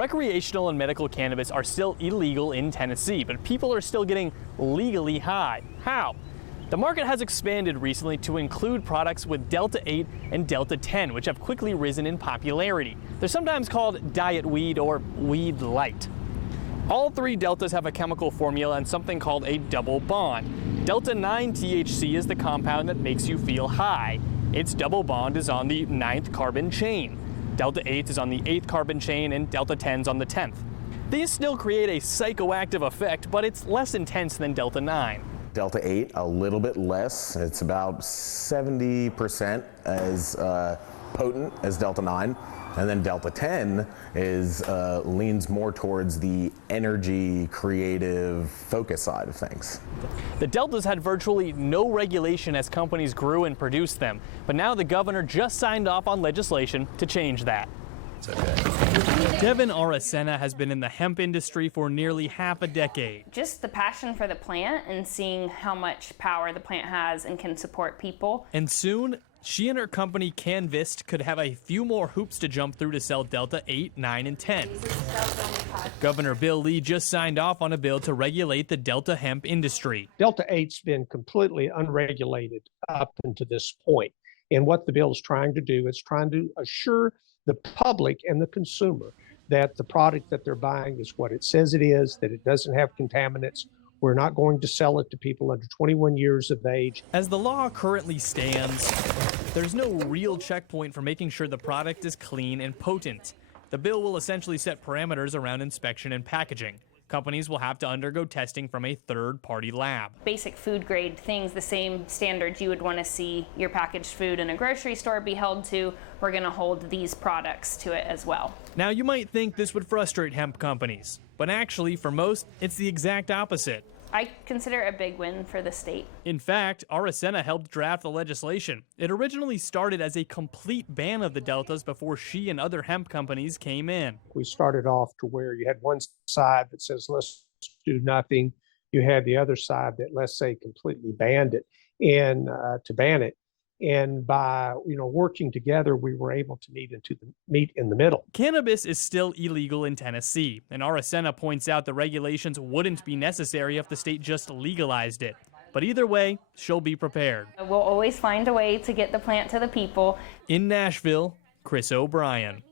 Recreational and medical cannabis are still illegal in Tennessee, but people are still getting legally high. How? The market has expanded recently to include products with Delta 8 and Delta 10, which have quickly risen in popularity. They're sometimes called diet weed or weed light. All three deltas have a chemical formula and something called a double bond. Delta 9 THC is the compound that makes you feel high. Its double bond is on the 9th carbon chain. Delta 8 is on the 8th carbon chain and Delta 10 is on the 10th. These still create a psychoactive effect, but it's less intense than Delta 9. Delta 8, a little bit less. It's about 70% as potent as Delta 9. And then Delta 10 leans more towards the energy, creative, focus side of things. The deltas had virtually no regulation as companies grew and produced them, but now the governor just signed off on legislation to change that. Devin Aracena has been in the hemp industry for nearly half a decade. Just the passion for the plant and seeing how much power the plant has and can support people. And soon, she and her company Canvist could have a few more hoops to jump through to sell Delta 8, 9, and 10. Governor Bill Lee just signed off on a bill to regulate the Delta hemp industry. Delta 8's been completely unregulated up until this point. And what the bill is trying to do is trying to assure the public and the consumer that the product that they're buying is what it says it is, that it doesn't have contaminants. We're not going to sell it to people under 21 years of age. As the law currently stands, there's no real checkpoint for making sure the product is clean and potent. The bill will essentially set parameters around inspection and packaging. Companies will have to undergo testing from a third-party lab. Basic food grade things, the same standards you would want to see your packaged food in a grocery store be held to, we're going to hold these products to it as well. Now, you might think this would frustrate hemp companies, but actually, for most, it's the exact opposite. I consider it a big win for the state. In fact, Aracena helped draft the legislation. It originally started as a complete ban of the deltas before she and other hemp companies came in. We started off to where you had one side that says, let's do nothing. You had the other side that, let's say, completely banned it and to ban it. And by working together, we were able to meet in the middle. Cannabis is still illegal in Tennessee, and Aracena points out the regulations wouldn't be necessary if the state just legalized it. But either way, she'll be prepared. We'll always find a way to get the plant to the people. In Nashville, Chris O'Brien.